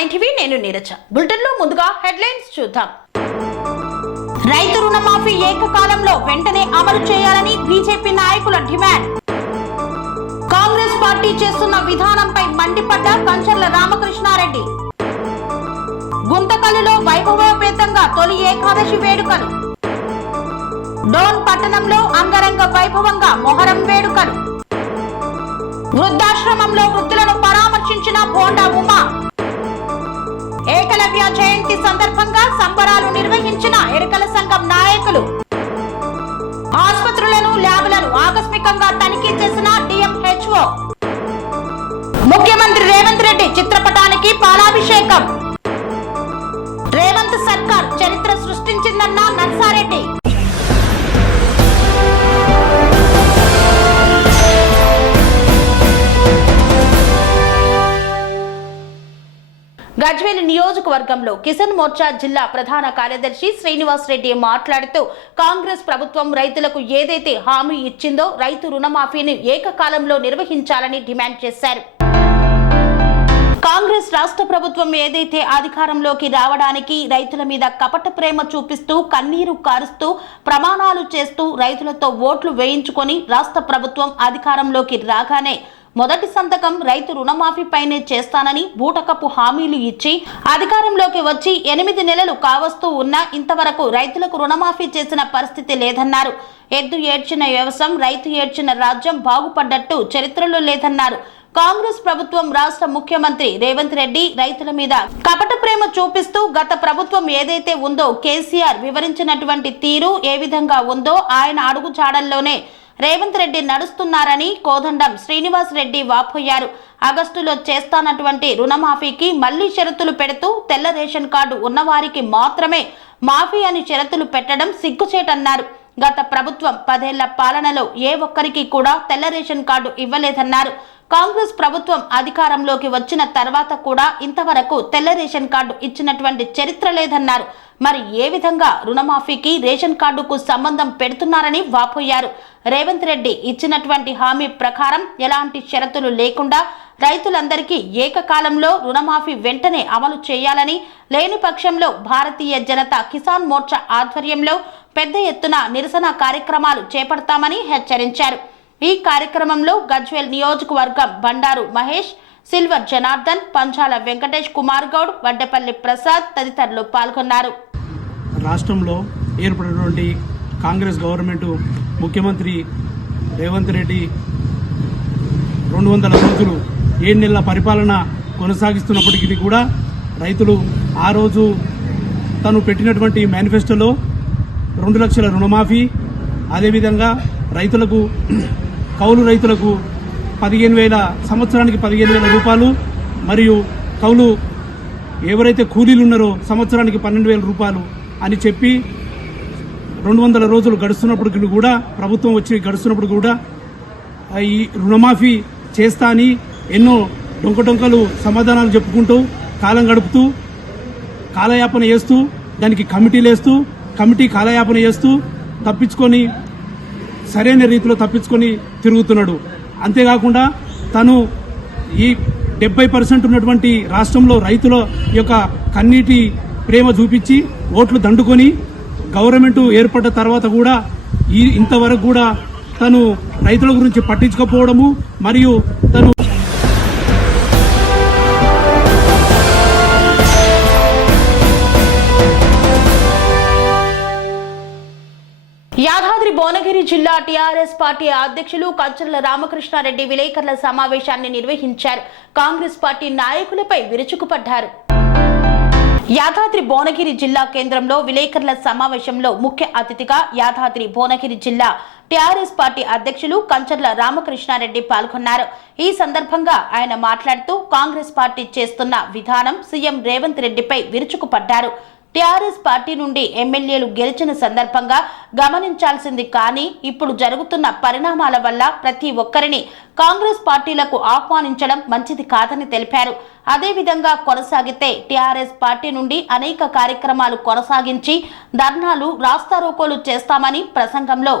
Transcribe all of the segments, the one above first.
R9TV నేను Neeraja. Bulletin లో ముందుగా హెడ్లైన్స్ చూద్దాం. రైతు రుణమాఫీ ఏకకాలంలో వెంటనే అమలు చేయాలని బీజేపీ నాయకుల డిమాండ్. కాంగ్రెస్ పార్టీ చేస్తున్న విధానంపై మండిపడ్డ కంచర్ల రామకృష్ణారెడ్డి. గుంతకల్లులో వైభవోపేతంగా తొలి ఏకాదశి వేడుకలు. డోన్ పట్టణంలో అంగరంగ వైభవంగా మొహరం వేడుకలు. వృద్ధాశ్రమంలో వృద్ధులను పరామర్శించిన బోండా ఉమా. ఏకలవ్య జయంతి సందర్భంగా సంబరాలు నిర్వహించిన ఎరుకల సంఘం నాయకులు. ఆసుపత్రులను ల్యాబ్లను ఆకస్మికంగా తనిఖీ చేసిన డిఎంహెచ్ఓ. ముఖ్యమంత్రి రేవంత్ రెడ్డి చిత్రపటానికి పాలాభిషేకం. రేవంత్ సర్కార్ చరిత్ర సృష్టించిందన్న నర్సారెడ్డి. గజ్వేల్ నియోజకవర్గంలో కిసాన్ మోర్చా జిల్లా ప్రధాన కార్యదర్శి శ్రీనివాస్ రెడ్డి మాట్లాడుతూ కాంగ్రెస్ ప్రభుత్వం రైతులకు ఏదైతే హామీ ఇచ్చిందో రైతు రుణమాఫీని ఏకకాలంలో నిర్వహించాలని డిమాండ్ చేశారు. కాంగ్రెస్ రాష్ట్ర ప్రభుత్వం ఏదైతే అధికారంలోకి రావడానికి రైతుల మీద కపట ప్రేమ చూపిస్తూ కన్నీరు కారుస్తూ ప్రమాణాలు చేస్తూ రైతులతో ఓట్లు వేయించుకొని రాష్ట్ర ప్రభుత్వం అధికారంలోకి రాగానే మొదటి సంతకం రైతు రుణమాఫీపైనే చేస్తానని బూటకపు హామీలు ఇచ్చి అధికారంలోకి వచ్చి 8 నెలలు కావస్తూ ఉన్నా ఇంతవరకు రైతులకు రుణమాఫీ చేసిన పరిస్థితి లేదన్నారు. ఎద్దు ఏడ్చిన వ్యవసాయం రైతు ఏడ్చిన రాజ్యం బాగుపడ్డట్టు చరిత్రలో లేదన్నారు. కాంగ్రెస్ ప్రభుత్వం రాష్ట్ర ముఖ్యమంత్రి రేవంత్ రెడ్డి రైతుల మీద కపట ప్రేమ చూపిస్తూ గత ప్రభుత్వం ఏదైతే ఉందో కేసీఆర్ వివరించినటువంటి తీరు ఏ విధంగా ఉందో ఆయన అడుగు జాడల్లోనే రేవంత్ రెడ్డి నడుస్తున్నారని కోదండం శ్రీనివాస్ రెడ్డి వాపోయారు. ఆగస్టులో చేస్తానటువంటి రుణమాఫీకి మళ్లీ షరతులు పెడుతూ తెల్ల రేషన్ కార్డు ఉన్నవారికి మాత్రమే మాఫీ అని షరతులు పెట్టడం సిగ్గుచేటన్నారు. గత ప్రభుత్వం 10 ఏళ్ల పాలనలో ఏ ఒక్కరికి కూడా తెల్ల రేషన్ కార్డు ఇవ్వలేదన్నారు. కాంగ్రెస్ ప్రభుత్వం అధికారంలోకి వచ్చిన తర్వాత కూడా ఇంతవరకు తెల్ల రేషన్ కార్డు ఇచ్చినటువంటి చరిత్ర లేదన్నారు. మరి ఏ విధంగా రుణమాఫీకి రేషన్ కార్డుకు సంబంధం పెడుతున్నారని వాపోయారు. రేవంత్ రెడ్డి ఇచ్చినటువంటి హామీ ప్రకారం ఎలాంటి షరతులు లేకుండా రైతులందరికీ ఏకకాలంలో రుణమాఫీ వెంటనే అమలు చేయాలని, లేని పక్షంలో భారతీయ జనతా కిసాన్ మోర్చా ఆధ్వర్యంలో పెద్ద ఎత్తున నిరసన కార్యక్రమాలు చేపడతామని హెచ్చరించారు. ఈ కార్యక్రమంలో గజ్వేల్ నియోజకవర్గం బండారు మహేష్, సిల్వర్ జనార్దన్, పంచాల వెంకటేష్ కుమార్ గౌడ్, వడ్డేపల్లి ప్రసాద్ తదితరులు పాల్గొన్నారు. రాష్ట్రంలో ఏర్పడినటువంటి కాంగ్రెస్ గవర్నమెంట్ ముఖ్యమంత్రి రేవంత్ రెడ్డి 200 రోజులు 7 నెలల పరిపాలన కొనసాగిస్తున్నప్పటికీ కూడా రైతులు ఆ రోజు తను పెట్టినటువంటి మేనిఫెస్టోలో 2 లక్షల రుణమాఫీ, అదేవిధంగా రైతులకు కౌలు రైతులకు 15,000 సంవత్సరానికి 15,000 రూపాయలు, మరియు కౌలు ఎవరైతే కూలీలు ఉన్నారో సంవత్సరానికి 12,000 రూపాయలు అని చెప్పి 200 రోజులు గడుస్తున్నప్పుడు కూడా ప్రభుత్వం వచ్చి గడుస్తున్నప్పుడు కూడా ఈ రుణమాఫీ చేస్తా అని ఎన్నో డొంకలు సమాధానాలు చెప్పుకుంటూ కాలం గడుపుతూ కాలయాపన చేస్తూ దానికి కమిటీలు వేస్తూ కమిటీ కాలయాపన చేస్తూ తప్పించుకొని సరైన రీతిలో తప్పించుకొని తిరుగుతున్నాడు. అంతేకాకుండా తను ఈ 70% ఉన్నటువంటి రాష్ట్రంలో రైతుల యొక్క కన్నీటి ప్రేమ చూపించి ఓట్లు దండుకొని గవర్నమెంట్ ఏర్పడ్డ తర్వాత కూడా ఇంతవరకు కూడా తను రైతుల గురించి పట్టించుకోకపోవడము, మరియు తను యాదాద్రి భువనగిరి జిల్లా టీఆర్ఎస్ పార్టీ అధ్యక్షులు కంచర్ల రామకృష్ణారెడ్డి విలేకరుల సమావేశాన్ని నిర్వహించారు. కాంగ్రెస్ పార్టీ నాయకులపై విరుచుకుపడ్డారు. యాదాద్రి భువనగిరి జిల్లా కేంద్రంలో విలేకరుల సమావేశంలో ముఖ్య అతిథిగా యాదాద్రి భువనగిరి జిల్లా టీఆర్ఎస్ పార్టీ అధ్యక్షులు కంచర్ల రామకృష్ణారెడ్డి పాల్గొన్నారు. ఈ సందర్భంగా ఆయన మాట్లాడుతూ కాంగ్రెస్ పార్టీ చేస్తున్న విధానం సీఎం రేవంత్ రెడ్డిపై విరుచుకుపడ్డారు. టీఆర్ఎస్ పార్టీ నుండి ఎమ్మెల్యేలు గెలిచిన సందర్భంగా గమనించాల్సింది కానీ ఇప్పుడు జరుగుతున్న పరిణామాల వల్ల ప్రతి ఒక్కరిని కాంగ్రెస్ పార్టీలకు ఆహ్వానించడం మంచిది కాదని తెలిపారు. అదేవిధంగా కొనసాగితే టీఆర్ఎస్ పార్టీ నుండి అనేక కార్యక్రమాలు కొనసాగించి ధర్నాలు, రాస్తారోకోలు చేస్తామని ప్రసంగంలో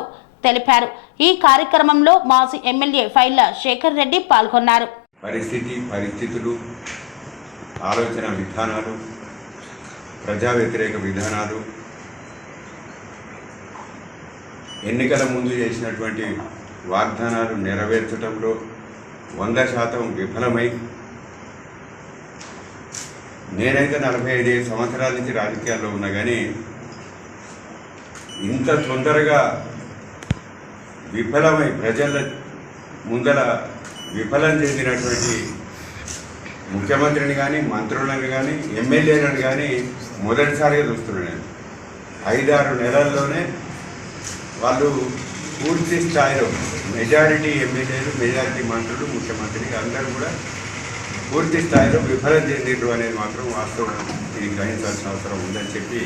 తెలిపారు. ఈ కార్యక్రమంలో మాజీ ఎమ్మెల్యే ఫైళ్ల శేఖర్ రెడ్డి పాల్గొన్నారు. పరిస్థితులు ఆలోచన విధానాలు, ప్రజా వ్యతిరేక విధానాలు, ఎన్నికల ముందు చేసినటువంటి వాగ్దానాలు నెరవేర్చడంలో 100% విఫలమై, నేనైతే 45 సంవత్సరాల నుంచి రాజకీయాల్లో ఉన్నా కానీ ఇంత తొందరగా విఫలమై ప్రజల ముందర విఫలం చెందినటువంటి ముఖ్యమంత్రిని కానీ, మంత్రులను కానీ, ఎమ్మెల్యేలను కానీ మొదటిసారిగా చూస్తున్నాను. 5-6 నెలల్లోనే వాళ్ళు పూర్తి స్థాయిలో మెజారిటీ ఎమ్మెల్యేలు, మెజారిటీ మంత్రులు, ముఖ్యమంత్రి అందరూ కూడా పూర్తి స్థాయిలో విఫలం చెందిండ్రు అనేది మాత్రం వాస్తవం. ఇది గ్రహించాల్సిన అవసరం ఉందని చెప్పి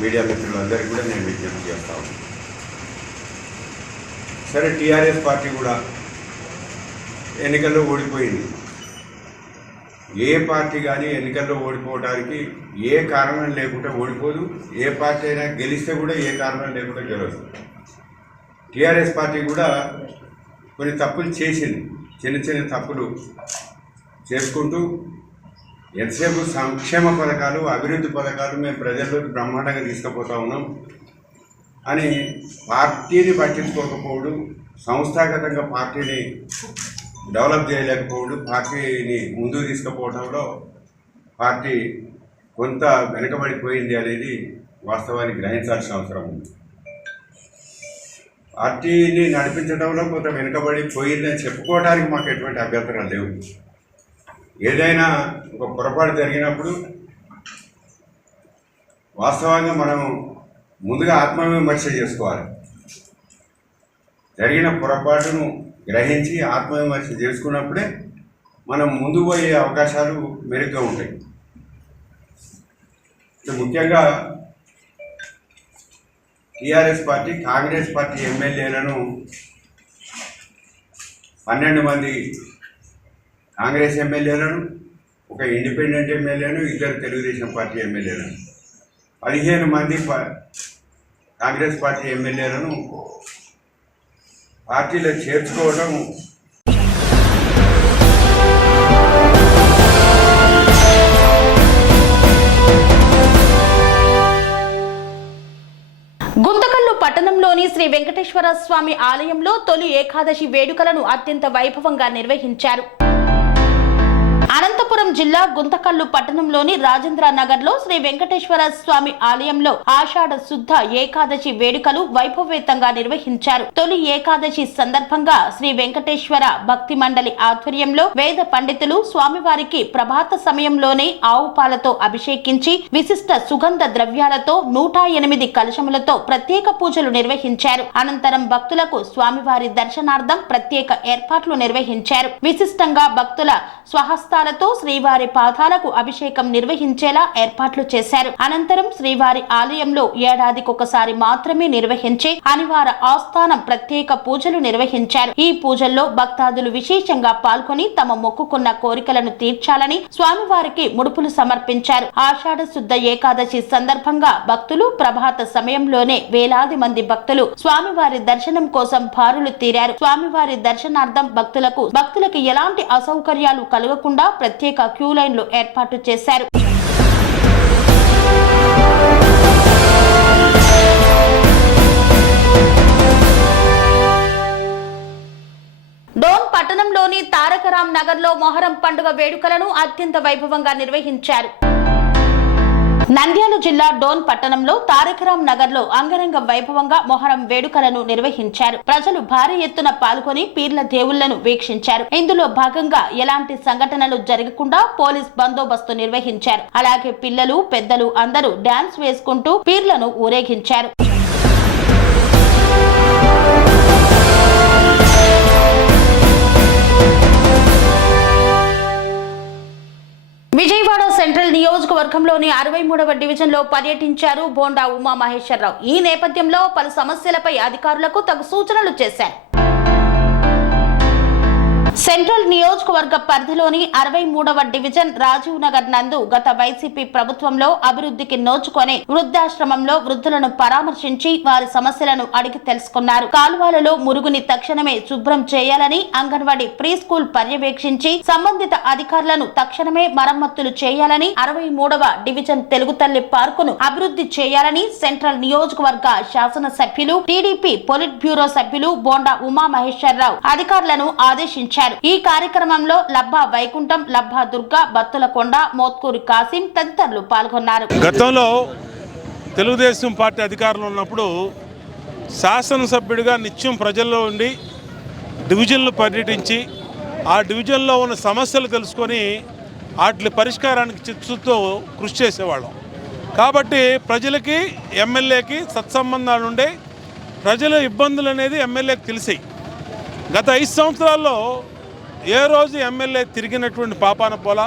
మీడియా మిత్రులందరికీ కూడా నేను విజ్ఞప్తి చేస్తాను. సరే, టీఆర్ఎస్ పార్టీ కూడా ఎన్నికల్లో ఓడిపోయింది. ఏ పార్టీ కానీ ఎన్నికల్లో ఓడిపోవడానికి ఏ కారణం లేకుండా ఓడిపోదు. ఏ పార్టీ అయినా గెలిస్తే కూడా ఏ కారణం లేకుండా గెలవదు. టీఆర్ఎస్ పార్టీ కూడా కొన్ని తప్పులు చేసింది. చిన్న చిన్న తప్పులు చేసుకుంటూ ఎంతసేపు సంక్షేమ పథకాలు, అభివృద్ధి పథకాలు మేము ప్రజల్లోకి బ్రహ్మాండంగా తీసుకుపోతా ఉన్నాం అని పార్టీని పట్టించుకోకపోవడం, సంస్థాగతంగా పార్టీని డెవలప్ చేయలేకపోవడం, పార్టీని ముందుకు తీసుకుపోవడంలో పార్టీ కొంత వెనుకబడిపోయింది అనేది వాస్తవాన్ని గ్రహించాల్సిన అవసరం ఉంది. పార్టీని నడిపించడంలో కొంత వెనుకబడిపోయిందని చెప్పుకోవడానికి మాకు ఎటువంటి అభ్యంతరాలు లేవు. ఏదైనా ఒక పొరపాటు జరిగినప్పుడు వాస్తవంగా మనం ముందుగా ఆత్మవిమర్శ చేసుకోవాలి. జరిగిన పొరపాటును గ్రహించి ఆత్మవిమర్శ చేసుకున్నప్పుడే మనం ముందు పోయే అవకాశాలు మెరుగ్గా ఉంటాయి. ముఖ్యంగా టీఆర్ఎస్ పార్టీ, కాంగ్రెస్ పార్టీ ఎమ్మెల్యేలను 12 మంది కాంగ్రెస్ ఎమ్మెల్యేలను, ఒక ఇండిపెండెంట్ ఎమ్మెల్యేను, 2 తెలుగుదేశం పార్టీ ఎమ్మెల్యేలను, 15 మంది కాంగ్రెస్ పార్టీ ఎమ్మెల్యేలను పార్టీలో చేర్చుకోవడం గుంతకల్లు పట్టణంలోని శ్రీ వెంకటేశ్వర స్వామి ఆలయంలో తొలి ఏకాదశి వేడుకలను అత్యంత వైభవంగా నిర్వహించారు. అనంతపురం జిల్లా గుంతకల్లు పట్టణంలోని రాజేంద్ర నగర్ లో శ్రీ వెంకటేశ్వర స్వామి ఆలయంలో ఆషాఢ శుద్ధ ఏకాదశి వేడుకలు వైభవేతంగా నిర్వహించారు. తొలి ఏకాదశి సందర్భంగా శ్రీ వెంకటేశ్వర భక్తి మండలి ఆధ్వర్యంలో వేద పండితులు స్వామివారికి ప్రభాత సమయంలోనే ఆవు పాలతో అభిషేకించి విశిష్ట సుగంధ ద్రవ్యాలతో 108 కలశములతో ప్రత్యేక పూజలు నిర్వహించారు. అనంతరం భక్తులకు స్వామివారి దర్శనార్థం ప్రత్యేక ఏర్పాట్లు నిర్వహించారు. విశిష్టంగా భక్తుల స్వహస్తాలతో శ్రీవారి పాదాలకు అభిషేకం నిర్వహించేలా ఏర్పాట్లు చేశారు. అనంతరం శ్రీవారి ఆలయంలో ఏడాదికొకసారి మాత్రమే నిర్వహించే అనివార ఆస్థానం ప్రత్యేక పూజలు నిర్వహించారు. ఈ పూజల్లో భక్తాదులు విశేషంగా పాల్గొని తమ మొక్కుకున్న కోరికలను తీర్చాలని స్వామివారికి ముడుపులు సమర్పించారు. ఆషాఢ శుద్ధ ఏకాదశి సందర్భంగా భక్తులు ప్రభాత సమయంలోనే వేలాది మంది భక్తులు స్వామివారి దర్శనం కోసం బారులు తీరారు. స్వామివారి దర్శనార్థం భక్తులకు ఎలాంటి అసౌకర్యాలు కలగకుండా ప్రత్యేక క్యూ లైన్లు ఏర్పాటు చేశారు. డోన్ పట్టణంలోని తారకరాం నగర్ లో మొహరం పండుగ వేడుకలను అత్యంత వైభవంగా నిర్వహించారు. నంద్యాల జిల్లా డోన్ పట్టణంలో తారకరాం నగర్ లో అంగరంగ వైభవంగా మొహరం వేడుకలను నిర్వహించారు. ప్రజలు భారీ ఎత్తున పాల్గొని పీర్ల దేవుళ్లను వీక్షించారు. ఇందులో భాగంగా ఎలాంటి సంఘటనలు జరగకుండా పోలీస్ బందోబస్తు నిర్వహించారు. అలాగే పిల్లలు, పెద్దలు అందరూ డాన్స్ వేసుకుంటూ పీర్లను ఊరేగించారు. విజయవాడ సెంట్రల్ నియోజకవర్గంలోని 63వ డివిజన్లో పర్యటించారు బోండా ఉమా మహేశ్వరరావు. ఈ నేపథ్యంలో పలు సమస్యలపై అధికారులకు తగు సూచనలు చేశారు. సెంట్రల్ నియోజకవర్గ పరిధిలోని 63వ డివిజన్ రాజీవ్ నగర్ నందు గత వైసీపీ ప్రభుత్వంలో అభివృద్ధికి నోచుకొని వృద్ధాశ్రమంలో వృద్ధులను పరామర్శించి వారి సమస్యలను అడిగి తెలుసుకున్నారు. కాలువలలో మురుగుని తక్షణమే శుభ్రం చేయాలని, అంగన్వాడీ ప్రీ స్కూల్ పర్యవేక్షించి సంబంధిత అధికారులను తక్షణమే మరమ్మతులు చేయాలని, 63వ డివిజన్ తెలుగుతల్లి పార్కును అభివృద్ధి చేయాలని సెంట్రల్ నియోజకవర్గ శాసనసభ్యులు టీడీపీ పొలిట్ బ్యూరో సభ్యులు బోండా ఉమా మహేశ్వరరావు అధికారులను ఆదేశించారు. ఈ కార్యక్రమంలో లబ్బా వైకుంఠం, లబ్బా దుర్గా, బత్తులకొండ, మోత్కూరి కాసిం తదితరులు పాల్గొన్నారు. గతంలో తెలుగుదేశం పార్టీ అధికారంలో ఉన్నప్పుడు శాసనసభ్యుడిగా నిత్యం ప్రజల్లో ఉండి డివిజన్లు పర్యటించి ఆ డివిజన్లో ఉన్న సమస్యలు తెలుసుకొని వాటి పరిష్కారానికి చిత్తశుద్ధితో కృషి చేసేవాళ్ళం. కాబట్టి ప్రజలకి ఎమ్మెల్యేకి సత్సంబంధాలు ఉండే, ప్రజల ఇబ్బందులు అనేది ఎమ్మెల్యేకి తెలిసాయి. గత 5 సంవత్సరాల్లో ఏ రోజు ఎమ్మెల్యే తిరిగినటువంటి పాపాన పోలా,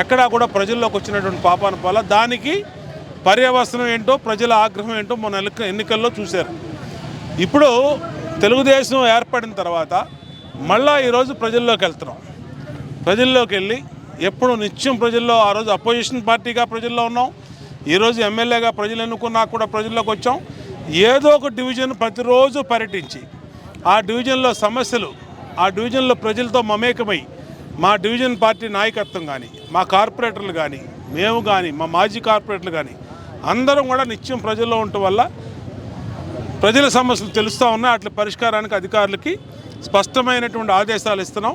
ఎక్కడా కూడా ప్రజల్లోకి వచ్చినటువంటి పాపాన పోలా. దానికి పర్యవసనం ఏంటో, ప్రజల ఆగ్రహం ఏంటో మన ఎన్నికల్లో చూశారు. ఇప్పుడు తెలుగుదేశం ఏర్పడిన తర్వాత మళ్ళా ఈరోజు ప్రజల్లోకి వెళ్తున్నాం. ప్రజల్లోకి వెళ్ళి ఎప్పుడు నిత్యం ప్రజల్లో, ఆ రోజు అపోజిషన్ పార్టీగా ప్రజల్లో ఉన్నాం, ఈరోజు ఎమ్మెల్యేగా ప్రజలు ఎన్నుకున్నా కూడా ప్రజల్లోకి వచ్చాం. ఏదో ఒక డివిజన్ ప్రతిరోజు పర్యటించి ఆ డివిజన్లో సమస్యలు, ఆ డివిజన్లో ప్రజలతో మమేకమై మా డివిజన్ పార్టీ నాయకత్వం కానీ, మా కార్పొరేటర్లు కానీ, మేము కానీ, మా మాజీ కార్పొరేటర్లు కానీ అందరం కూడా నిత్యం ప్రజల్లో ఉండటం వల్ల ప్రజల సమస్యలు తెలుస్తూ ఉన్నాయి. వాటి పరిష్కారానికి అధికారులకి స్పష్టమైనటువంటి ఆదేశాలు ఇస్తున్నాం.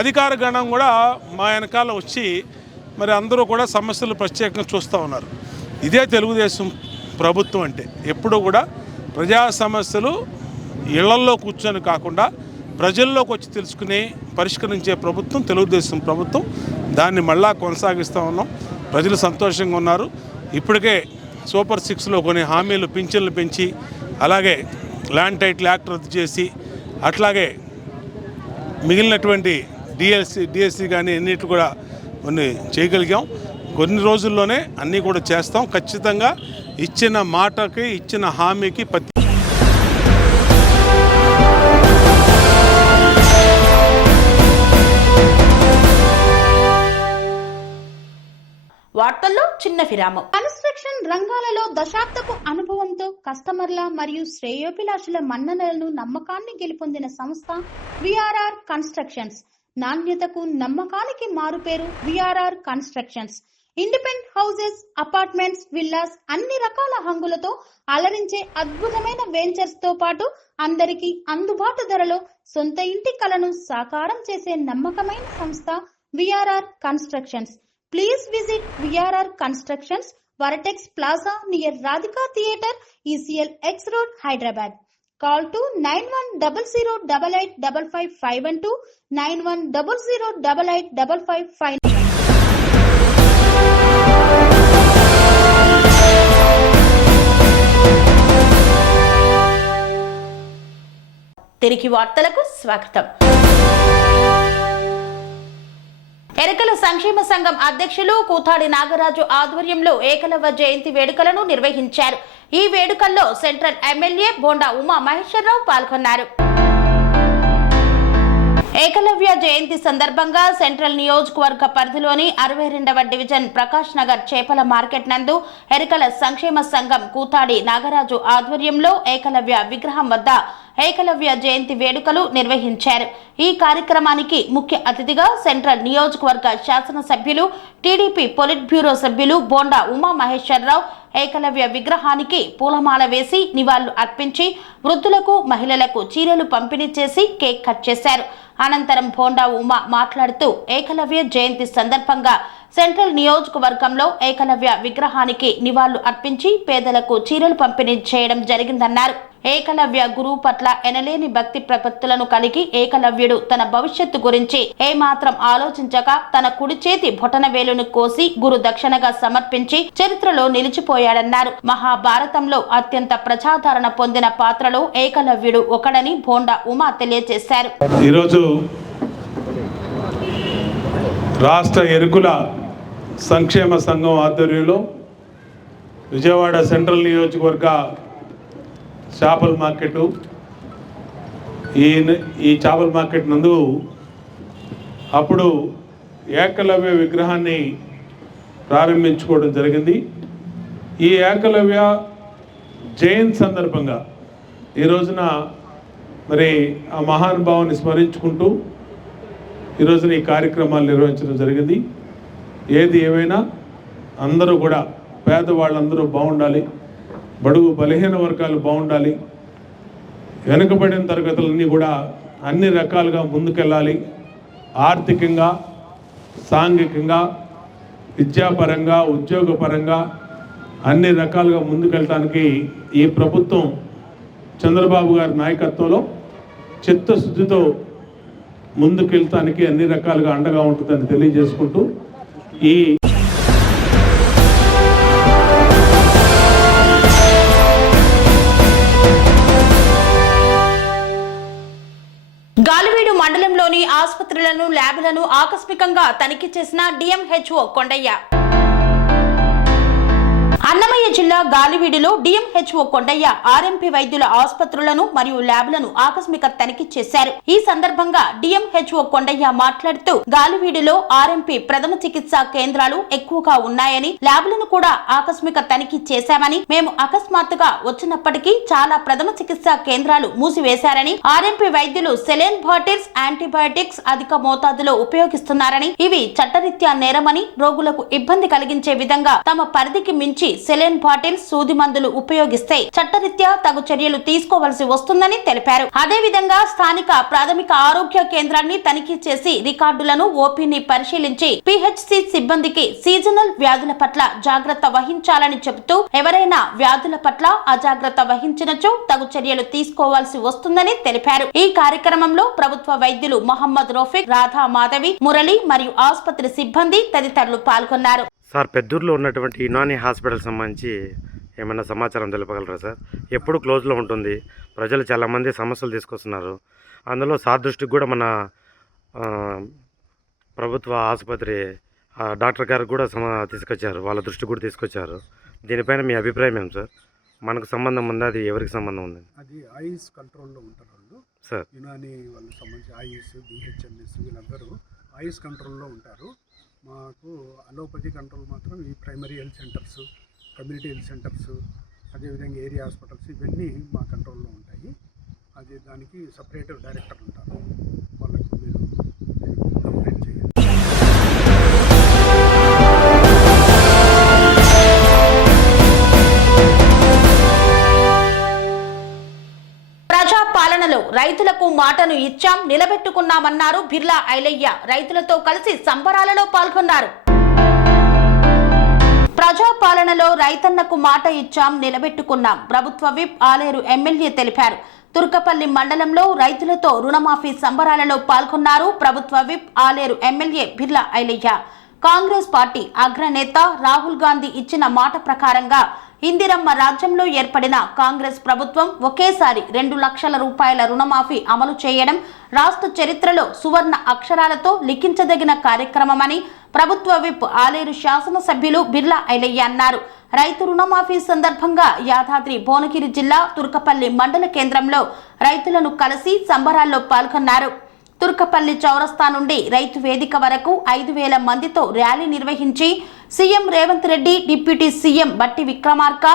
అధికార గణం కూడా మా వెనకాల వచ్చి మరి అందరూ కూడా సమస్యలు ప్రత్యేకంగా చూస్తూ ఉన్నారు. ఇదే తెలుగుదేశం ప్రభుత్వం అంటే. ఎప్పుడూ కూడా ప్రజా సమస్యలు ఇళ్లల్లో కూర్చొని కాకుండా ప్రజల్లోకి వచ్చి తెలుసుకుని పరిష్కరించే ప్రభుత్వం తెలుగుదేశం ప్రభుత్వం. దాన్ని మళ్ళా కొనసాగిస్తూ ఉన్నాం. ప్రజలు సంతోషంగా ఉన్నారు. ఇప్పటికే సూపర్ 6లో కొన్ని హామీలు, పింఛన్లు పెంచి, అలాగే ల్యాండ్ టైటిల్ యాక్ట్ రద్దు చేసి, అట్లాగే మిగిలినటువంటి డిఎస్సి కానీ అన్నిటి కూడా కొన్ని చేయగలిగాం. కొన్ని రోజుల్లోనే అన్నీ కూడా చేస్తాం. ఖచ్చితంగా ఇచ్చిన మాటకి, ఇచ్చిన హామీకి వార్తల్లో చిన్న విరామం. కన్స్ట్రక్షన్ రంగాలలో దశాబ్దపు అనుభవంతో కస్టమర్ల మరియు శ్రేయోభిలాషుల మన్ననలను, నమ్మకాన్ని గెలుపొందిన సంస్థ విఆర్ఆర్ కన్స్ట్రక్షన్స్. నాణ్యతకు, నమ్మకానికి మారుపేరు VRR constructions. Independent houses, apartments, villas అన్ని రకాల హంగులతో అలరించే అద్భుతమైన వెంచర్స్ తో పాటు అందరికీ అందుబాటు ధరలో సొంత ఇంటి కలను సాకారం చేసే నమ్మకమైన సంస్థ VRR constructions. Please visit VRR Constructions, Varatex Plaza near Radhika Theatre, ECL X Road, Hyderabad. Call to 9100885551 9100885559. తిరిగి వార్తలకు స్వాగతం. ఎరకల సంక్షేమ సంఘం అధ్యక్షులు కూతాడి నాగరాజు ఆధ్వర్యంలో ఏకలవ్య జయంతి వేడుకలను నిర్వహించారు. ఈ వేడుకల్లో సెంట్రల్ ఎమ్మెల్యే బోండా ఉమా మహేశ్వరరావు పాల్గొన్నారు. ఏకలవ్య జయంతి సందర్భంగా సెంట్రల్ నియోజకవర్గ పరిధిలోని 62వ డివిజన్ ప్రకాష్ నగర్ చేపల మార్కెట్ నందు ఎరకల సంక్షేమ సంఘం కూతాడి నాగరాజు ఆధ్వర్యంలో ఏకలవ్య విగ్రహం వద్ద ఏకలవ్య జయంతి వేడుకలు నిర్వహించారు. ఈ కార్యక్రమానికి ముఖ్య అతిథిగా సెంట్రల్ నియోజకవర్గ శాసనసభ్యులు టీడీపీ పొలిట్ బ్యూరో సభ్యులు బోండా ఉమా మహేశ్వరరావు ఏకలవ్య విగ్రహానికి పూలమాల వేసి నివాళులు అర్పించి వృద్ధులకు, మహిళలకు చీరలు పంపిణీ చేసి కేక్ కట్ చేశారు. అనంతరం బోండా ఉమా మాట్లాడుతూ ఏకలవ్య జయంతి సందర్భంగా సెంట్రల్ నియోజకవర్గంలో ఏకలవ్య విగ్రహానికి నివాళులు అర్పించి పేదలకు చీరలు పంపిణీ చేయడం జరిగిందన్నారు. ఏకలవ్య గురువు పట్ల ఎనలేని భక్తి ప్రపత్తులను కలిగి ఏకలవ్యుడు తన భవిష్యత్తు గురించి ఏమాత్రం ఆలోచించక తన కుడి చేతి బొటనవేలును కోసి గురు దక్షిణగా సమర్పించి చరిత్రలో నిలిచిపోయాడన్నారు. మహాభారతంలో అత్యంత ప్రజాదరణ పొందిన పాత్రలో ఏకలవ్యుడు ఒకడని బోండా ఉమా తెలియజేశారు. ఈరోజు రాష్ట్ర ఎరుకుల సంక్షేమ సంఘం ఆధ్వర్యంలో విజయవాడ సెంట్రల్ నియోజకవర్గ చేపల మార్కెట్, ఈ చేపల మార్కెట్ నందు అప్పుడు ఏకలవ్య విగ్రహాన్ని ప్రారంభించుకోవడం జరిగింది. ఈ ఏకలవ్య జయంతి సందర్భంగా ఈ రోజున మరి ఆ మహానుభావుని స్మరించుకుంటూ ఈ రోజున ఈ కార్యక్రమాలు నిర్వహించడం జరిగింది. ఏది ఏమైనా అందరూ కూడా పేదవాళ్ళందరూ బాగుండాలి, బడుగు బలహీన వర్గాలు బాగుండాలి, వెనుకబడిన తరగతులన్నీ కూడా అన్ని రకాలుగా ముందుకెళ్ళాలి. ఆర్థికంగా, సాంఘికంగా, విద్యాపరంగా, ఉద్యోగపరంగా అన్ని రకాలుగా ముందుకెళ్ళటానికి ఈ ప్రభుత్వం చంద్రబాబు గారి నాయకత్వంలో చిత్తశుద్ధితో ముందుకెళ్ళటానికి అన్ని రకాలుగా అండగా ఉంటుందని తెలియజేసుకుంటూ ఈ గాలివీడు మండలంలోని ఆసుపత్రులను, ల్యాబ్లను ఆకస్మికంగా తనిఖీ చేసిన డిఎంహెచ్ఓ కొండయ్య. అన్నమయ్య జిల్లా గాలివీడులో డిఎంహెచ్ఓ కొండయ్య ఆర్ఎంపీ వైద్యుల ఆసుపత్రులను మరియు ల్యాబ్లను ఆకస్మిక తనిఖీ చేశారు. ఈ సందర్భంగా డిఎంహెచ్ఓ కొండయ్య మాట్లాడుతూ గాలివీడులో ఆర్ఎంపీ ప్రథమ చికిత్సా కేంద్రాలు ఎక్కువగా ఉన్నాయని, ల్యాబ్లను కూడా ఆకస్మిక తనిఖీ చేశామని, మేము అకస్మాత్తుగా వచ్చినప్పటికీ చాలా ప్రథమ చికిత్సా కేంద్రాలు మూసివేశారని, ఆర్ఎంపీ వైద్యులు సెలైన్ బాటిల్స్, యాంటీబయాటిక్స్ అధిక మోతాదులో ఉపయోగిస్తున్నారని, ఇవి చట్టరీత్యా నేరమని, రోగులకు ఇబ్బంది కలిగించే విధంగా తమ పరిధికి మించి సెలైన్ బాటిల్స్, సూది మందులు ఉపయోగిస్తే చట్టరీత్యా తగు చర్యలు తీసుకోవాల్సి వస్తుందని తెలిపారు. అదేవిధంగా స్థానిక ప్రాథమిక ఆరోగ్య కేంద్రాన్ని తనిఖీ చేసి రికార్డులను, ఓపీని పరిశీలించి పిహెచ్సి సిబ్బందికి సీజనల్ వ్యాధుల పట్ల జాగ్రత్త వహించాలని చెబుతూ ఎవరైనా వ్యాధుల పట్ల అజాగ్రత్త వహించినచో తగు చర్యలు తీసుకోవాల్సి వస్తుందని తెలిపారు. ఈ కార్యక్రమంలో ప్రభుత్వ వైద్యులు మహమ్మద్ రఫీక్, రాధా మాధవి, మురళి మరియు ఆసుపత్రి సిబ్బంది తదితరులు పాల్గొన్నారు. సార్, పెద్దూరులో ఉన్నటువంటి యునాని హాస్పిటల్ సంబంధించి ఏమైనా సమాచారం తెలుపగలరా సార్? ఎప్పుడు క్లోజ్లో ఉంటుంది, ప్రజలు చాలామంది సమస్యలు తీసుకొస్తున్నారు. అందులో సార్ దృష్టికి కూడా మన ప్రభుత్వ ఆసుపత్రి డాక్టర్ గారు కూడా తీసుకొచ్చారు, వాళ్ళ దృష్టి కూడా తీసుకొచ్చారు. దీనిపైన మీ అభిప్రాయం ఏం సార్? మనకు సంబంధం ఉంది, అది ఎవరికి సంబంధం ఉంది? అది ఐస్ కంట్రోల్లో ఉంటారు వాళ్ళు సార్. యునాని వాళ్ళకి సంబంధించి ఐఎస్, బిహెచ్ఎంఎస్ వీళ్ళందరూ ఐస్ కంట్రోల్లో ఉంటారు. మాకు అలోపతి కంట్రోల్ మాత్రం ఈ primary health centres, community health centres, అదేవిధంగా ఏరియా హాస్పిటల్స్ ఇవన్నీ మా కంట్రోల్లో ఉంటాయి. అది దానికి సపరేట్ డైరెక్టర్ ఉంటారు, వాళ్ళకు మీరు కంప్లైంట్ చేయాలి. పాలనలో రైతులకు మాటను ఇచ్చాం, నిలబెట్టుకున్నామన్నారు బిర్లా ఐలయ్య. రైతులతో కలిసి సంబరాలలో పాల్గొన్నారు. ప్రజాపాలనలో రైతన్నకు మాట ఇచ్చాం, నిలబెట్టుకున్నాం, ప్రభుత్వ విప్ ఆలేరు ఎమ్మెల్యే తెలిపారు. తుర్కపల్లి మండలంలో రైతులతో రుణమాఫీ సంబరాలలో పాల్గొన్నారు ప్రభుత్వ whip Aleru MLA Birla Ailaiah. Congress party అగ్రనేత రాహుల్ గాంధీ ఇచ్చిన మాట ప్రకారంగా ఇందిరమ్మ రాజ్యంలో ఏర్పడిన కాంగ్రెస్ ప్రభుత్వం ఒకేసారి 2 లక్షల రూపాయల రుణమాఫీ అమలు చేయడం రాష్ట్ర చరిత్రలో సువర్ణ అక్షరాలతో లిఖించదగిన కార్యక్రమమని ప్రభుత్వ విప్ ఆలేరు శాసనసభ్యులు బిర్లా ఐలయ్య అన్నారు. రైతు రుణమాఫీ సందర్భంగా యాదాద్రి భువనగిరి జిల్లా తుర్కపల్లి మండల కేంద్రంలో రైతులను కలిసి సంబరాల్లో పాల్గొన్నారు. తుర్కపల్లి చౌరస్తా నుండి రైతు వేదిక వరకు 5,000 మందితో ర్యాలీ నిర్వహించి CM Revanth Reddy, deputy CM బట్టి విక్రమార్క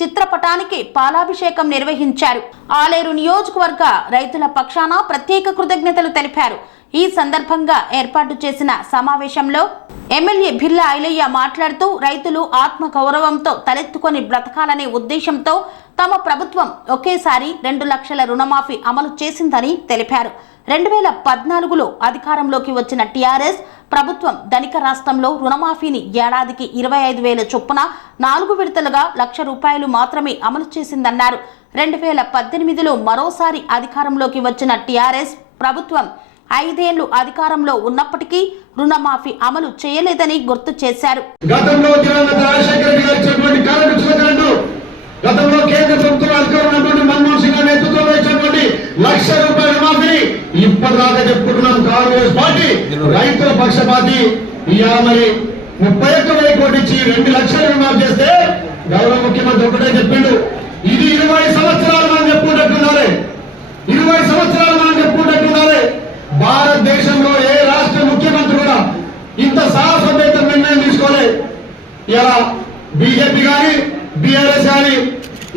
చిత్రపటానికి పాలాభిషేకం నిర్వహించారు. ఆలేరు నియోజకవర్గ రైతుల పక్షాన ప్రత్యేక కృతజ్ఞతలు తెలిపారు. ఈ సందర్భంగా ఏర్పాటు చేసిన సమావేశంలో ఎమ్మెల్యే బిర్లా ఐలయ్య మాట్లాడుతూ రైతులు ఆత్మ గౌరవంతో తలెత్తుకొని బ్రతకాలనే ఉద్దేశంతో తమ ప్రభుత్వం ఒకేసారి 2 లక్షల రుణమాఫీ అమలు చేసిందని తెలిపారు. 2014లో అధికారంలోకి వచ్చిన టీఆర్ఎస్ ప్రభుత్వం ధనిక రాష్ట్రంలో రుణమాఫీని ఏడాదికి 25,000 చొప్పున 4 విడతలుగా ₹1,00,000 మాత్రమే అమలు చేసిందన్నారు. 2018లో మరోసారి అధికారంలోకి వచ్చిన టీఆర్ఎస్ ప్రభుత్వం 5 ఏళ్లు అధికారంలో ఉన్నప్పటికీ రుణమాఫీ అమలు చేయలేదని గుర్తు చేశారు. గతంలో కేంద్ర ప్రభుత్వం అధికారులు మన్మోహన్ సింగ్ గారి నేతృత్వంలో ఇచ్చినటువంటి ₹1,00,000 రుణమాఫీని ఇప్పటిదాకా చెప్పుకుంటున్నాం. కాంగ్రెస్ పార్టీ రైతుల పక్షపాతి. ఇవాళ మరి 31,000 కోట్లు ఇచ్చి 2 లక్షల రుణమాఫీ చేస్తే గౌరవ ముఖ్యమంత్రి ఒకటే చెప్పిండు, ఇది 20 సంవత్సరాలు మనం చెప్పుకుంటున్నారే, 20 సంవత్సరాలు మనం చెప్పుకుంటున్నారే. భారతదేశంలో ఏ రాష్ట్ర ముఖ్యమంత్రి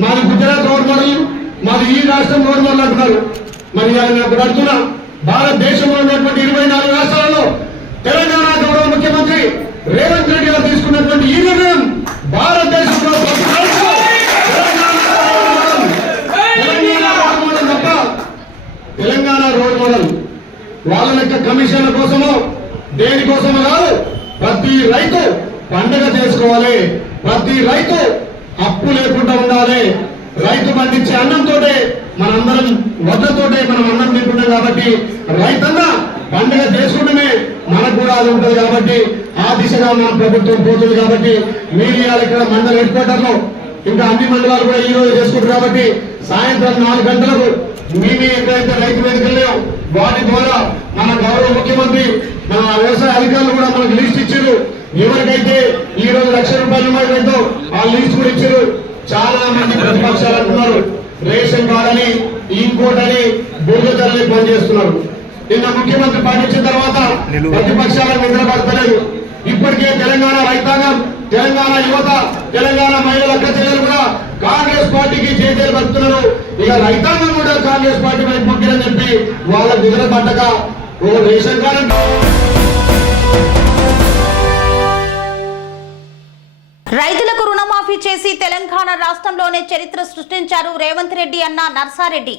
మాది గుజరాత్ రోడ్ మోడల్, మాది ఈ రాష్ట్రం రోడ్ మోడల్ అంటున్నారు. మరి నాకు అడుగుతున్నా, భారతదేశంలో ఉన్నటువంటి 24 రాష్ట్రాలలో తెలంగాణ గౌరవ ముఖ్యమంత్రి రేవంత్ రెడ్డి గారు తీసుకున్నటువంటి ఈ నిర్ణయం భారతదేశంలో తెలంగాణ రోడ్ మోడల్. వాళ్ళ యొక్క కమిషన్ల కోసమో దేనికోసమో కాదు, ప్రతి రైతు పండుగ చేసుకోవాలి, ప్రతి రైతు అప్పు లేకుండా ఉండాలి. రైతు పండించే అన్నంతో మనందరం వద్దతోటే మనం అన్నం తింటున్నాం కాబట్టి రైతన్న పండుగ చేసుకుంటూనే మనకు కూడా అది ఉంటుంది కాబట్టి ఆ దిశగా మన ప్రభుత్వం పోతుంది. కాబట్టి మీరు ఇవాళ ఇక్కడ మండల హెడ్ క్వార్టర్ లో ఇంకా అన్ని మండలాలు కూడా ఈ రోజు చేసుకుంటారు కాబట్టి సాయంత్రం 4 గంటలకు మీ ఎక్కడైతే రైతు వేదికలు వాటి ద్వారా మన గౌరవ ముఖ్యమంత్రి మన వ్యవసాయ అధికారులు కూడా మనకు లిస్ట్ ఇచ్చారు. ఎవరికైతే ఈ రోజు ₹1,00,000 ఆ లిస్ట్ కూడా ఇచ్చారు. చాలా మంది ప్రతిపక్షాలు అంటున్నారు రేషన్ కార్డు అని ఇంకోటని బుర్రని పనిచేస్తున్నారు. నిన్న ముఖ్యమంత్రి పాటించిన తర్వాత ప్రతిపక్షాలకు నిద్రపడతలేదు. ఇప్పటికే తెలంగాణ రైతాంగం, తెలంగాణ యువత, తెలంగాణ మహిళల అక్కచెల్లెలు కూడా కాంగ్రెస్ పార్టీకి చేతులు పడుతున్నారు. ఇక రైతాంగం కూడా కాంగ్రెస్ పార్టీ వైపు మొక్కిరని చెప్పి వాళ్ళ నిద్ర పట్టక ఓ రేషన్ కార్డు. రైతులకు రుణమాఫీ చేసి తెలంగాణ రాష్ట్రంలోనే చరిత్ర సృష్టించారు రేవంత్ రెడ్డి అన్న నర్సారెడ్డి.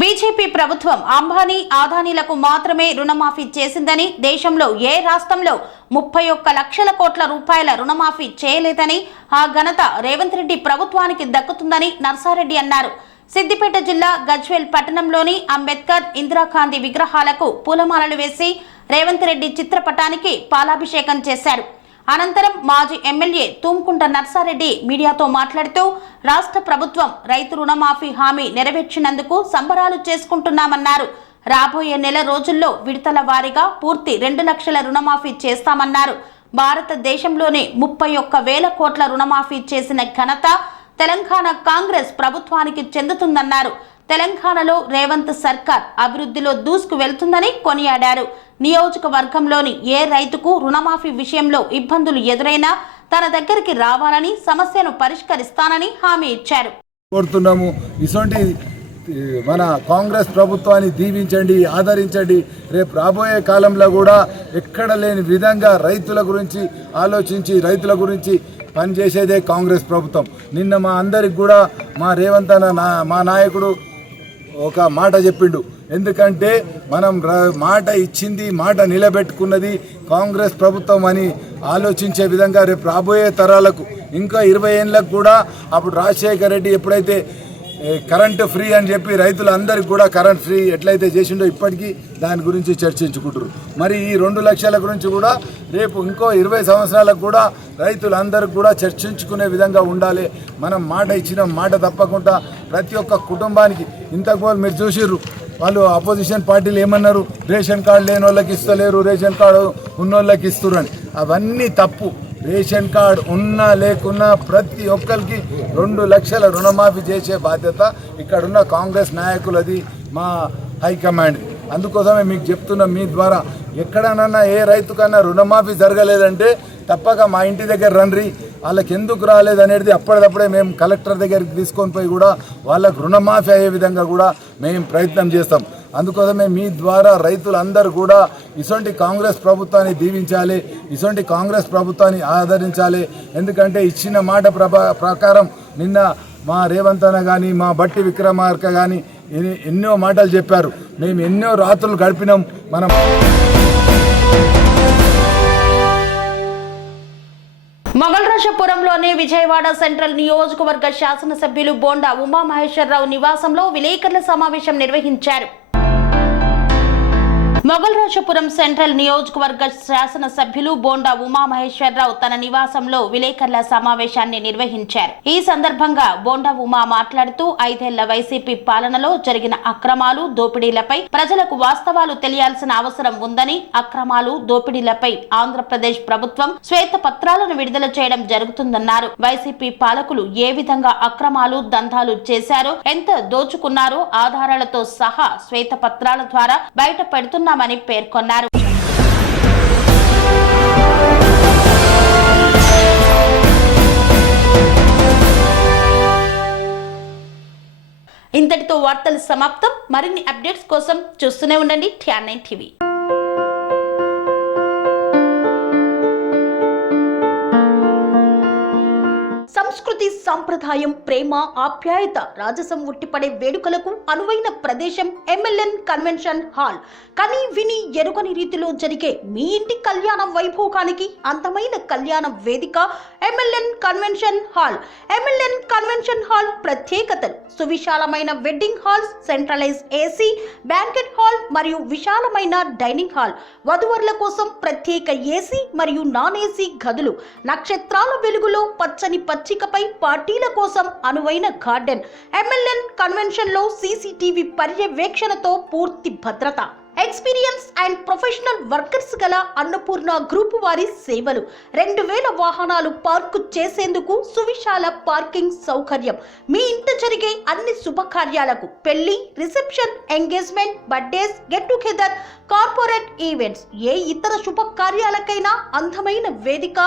బీజేపీ ప్రభుత్వం అంబానీ, అదానీలకు మాత్రమే రుణమాఫీ చేసిందని, దేశంలో ఏ రాష్ట్రంలో 31 లక్షల కోట్ల రూపాయల రుణమాఫీ చేయలేదని, ఆ ఘనత రేవంత్ రెడ్డి ప్రభుత్వానికి దక్కుతుందని నర్సారెడ్డి అన్నారు. సిద్దిపేట జిల్లా గజ్వేల్ పట్టణంలోని అంబేద్కర్, ఇందిరాగాంధీ విగ్రహాలకు పూలమాలలు వేసి రేవంత్ రెడ్డి చిత్రపటానికి పాలాభిషేకం చేశారు. అనంతరం మాజీ ఎమ్మెల్యే తుమ్కుంట నర్సారెడ్డి మీడియాతో మాట్లాడుతూ రాష్ట్ర ప్రభుత్వం రైతు రుణమాఫీ హామీ నెరవేర్చినందుకు సంబరాలు చేసుకుంటున్నామన్నారు. రాబోయే నెల రోజుల్లో విడతల వారీగా పూర్తి 2 లక్షల రుణమాఫీ చేస్తామన్నారు. భారతదేశంలోనే 31,000 కోట్ల రుణమాఫీ చేసిన ఘనత తెలంగాణ కాంగ్రెస్ ప్రభుత్వానికి చెందుతుందన్నారు. తెలంగాణలో రేవంత్ సర్కార్ అభివృద్ధిలో దూసుకు వెళ్తుందని కొనియాడారు. నియోజకవర్గంలోని ఏ రైతుకు రుణమాఫీ విషయంలో ఇబ్బందులు ఎదురైనా తన దగ్గరికి రావాలని, సమస్యను పరిష్కరిస్తానని హామీ ఇచ్చారు. కోరుతున్నాము. ఇటువంటి మన కాంగ్రెస్ ప్రభుత్వాన్ని దీవించండి, ఆదరించండి. రేపు రాబోయే కాలంలో కూడా ఎక్కడ లేని విధంగా రైతుల గురించి ఆలోచించి రైతుల గురించి పనిచేసేదే కాంగ్రెస్ ప్రభుత్వం. నిన్న మా అందరికి కూడా మా రేవంత్ అన్న మా నాయకుడు ఒక మాట చెప్పిండు. ఎందుకంటే మనం మాట ఇచ్చింది, మాట నిలబెట్టుకున్నది కాంగ్రెస్ ప్రభుత్వం అని ఆలోచించే విధంగా రేపు రాబోయే తరాలకు ఇంకా 20 ఏళ్ళకు కూడా అప్పుడు రాజశేఖర్ రెడ్డి ఎప్పుడైతే కరెంటు ఫ్రీ అని చెప్పి రైతులందరికీ కూడా కరెంట్ ఫ్రీ ఎట్లయితే చేసిండో ఇప్పటికీ దాని గురించి చర్చించుకుంటారు. మరి ఈ 2 లక్షల గురించి కూడా రేపు ఇంకో 20 సంవత్సరాలకు కూడా రైతులందరికీ కూడా చర్చించుకునే విధంగా ఉండాలి. మనం మాట ఇచ్చిన మాట తప్పకుండా ప్రతి ఒక్క కుటుంబానికి. ఇంతకుముందు మీరు చూసిర్రు, వాళ్ళు అపోజిషన్ పార్టీలు ఏమన్నారు, రేషన్ కార్డు లేని వాళ్ళకి ఇస్తలేరు, రేషన్ కార్డు ఉన్నోళ్ళకి ఇస్తున్నారు అని. అవన్నీ తప్పు. రేషన్ కార్డు ఉన్నా లేకున్నా ప్రతి ఒక్కరికి 2 లక్షల రుణమాఫీ చేసే బాధ్యత ఇక్కడున్న కాంగ్రెస్ నాయకులది, మా హైకమాండ్. అందుకోసమే మీకు చెప్తున్నా, మీ ద్వారా ఎక్కడనన్నా ఏ రైతుకన్నా రుణమాఫీ జరగలేదంటే తప్పక మా ఇంటి దగ్గర రండి. వాళ్ళకి ఎందుకు రాలేదనేది అప్పటిదప్పుడే మేము కలెక్టర్ దగ్గరికి తీసుకొని పోయి కూడా వాళ్ళకు రుణమాఫీ అయ్యే విధంగా కూడా మేము ప్రయత్నం చేస్తాం. అందుకోసమే మీ ద్వారా రైతులందరూ కూడా ఇటువంటి కాంగ్రెస్ ప్రభుత్వాన్ని దీవించాలి, ఇటువంటి కాంగ్రెస్ ప్రభుత్వాన్ని ఆదరించాలి. ఎందుకంటే ఇచ్చిన మాట ప్రకారం నిన్న మా రేవంత్ అన్న కానీ, మా బట్టి విక్రమార్క కానీ ఎన్నో మాటలు చెప్పారు. మేము ఎన్నో రాత్రులు గడిపినాం. మనం మొగల్రాజపురంలోని విజయవాడ సెంట్రల్ నియోజకవర్గ శాసనసభ్యులు బోండా ఉమామహేశ్వరరావు నివాసంలో విలేకరుల సమావేశం నిర్వహించారు. మొగల్రాజపురం సెంట్రల్ నియోజకవర్గ శాసనసభ్యులు బోండా ఉమామహేశ్వరరావు తన నివాసంలో విలేకరుల సమావేశాన్ని నిర్వహించారు. ఈ సందర్భంగా బోండా ఉమా మాట్లాడుతూ 5 ఏళ్ల వైసీపీ పాలనలో జరిగిన అక్రమాలు, దోపిడీలపై ప్రజలకు వాస్తవాలు తెలియాల్సిన అవసరం ఉందని, అక్రమాలు, దోపిడీలపై ఆంధ్రప్రదేశ్ ప్రభుత్వం శ్వేత పత్రాలను విడుదల చేయడం జరుగుతుందన్నారు. వైసీపీ పాలకులు ఏ విధంగా అక్రమాలు, దందాలు చేశారో, ఎంత దోచుకున్నారో ఆధారాలతో సహా శ్వేత పత్రాల ద్వారా బయట పెడుతున్నా మని పేర్కొన్నారు. ఇంతటితో వార్తలు సమాప్తం. మరిన్ని అప్డేట్స్ కోసం చూస్తూనే ఉండండి TR9 టీవీ. సంస్కృతి, సంప్రదాయం, ప్రేమ, ఆప్యాయత, రాజసం ఉట్టిపడే వేడుకలకు అనువైన ప్రదేశం MLN కన్వెన్షన్ హాల్. కని విని ఎరుగని రీతిలో జరిగే మీ ఇంటి కళ్యాణ వైభోగానికి అందమైన కళ్యాణ వేదిక MLN convention hall. MLN convention hall ప్రత్యేకతలు: సువిశాలమైన wedding halls, centralise AC, banquet hall మరియు విశాలమైన డైనింగ్ హాల్. వధువరుల కోసం ప్రత్యేక AC మరియు నాన్ AC గదులు. నక్షత్రాల వెలుగులో పచ్చని పచ్చికపై పార్టీల కోసం అనువైన గార్డెన్. MLN కన్వెన్షన్ లో CCTV పర్యవేక్షణతో పూర్తి భద్రత. ఎక్స్పీరియన్స్ అండ్ ప్రొఫెషనల్ వర్కర్స్ గల అన్నపూర్ణ గ్రూప్ వారి సేవలు. 2000 వాహనాలు పార్కు చేసేందుకు సువిశాల పార్కింగ్ సౌకర్యం. మీ ఇంట జరిగే అన్ని శుభకార్యాలకు, పెళ్లి, reception, engagement, birthdays, get together, corporate events, ఏ ఇతర శుభకార్యాలకైనా అందమైన వేదిక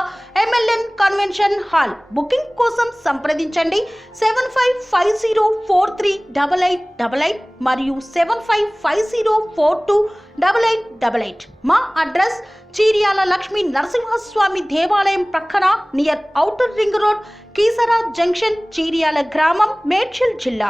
MLN కన్వెన్షన్ హాల్. బుకింగ్ కోసం సంప్రదించండి 7550438888 మరియు 7550428888. మా అడ్రస్ చీర్యాల లక్ష్మీ నరసింహస్వామి దేవాలయం ప్రక్కన, near outer ring road, Keesara junction, Cheeryal గ్రామం, మేడ్చల్ జిల్లా.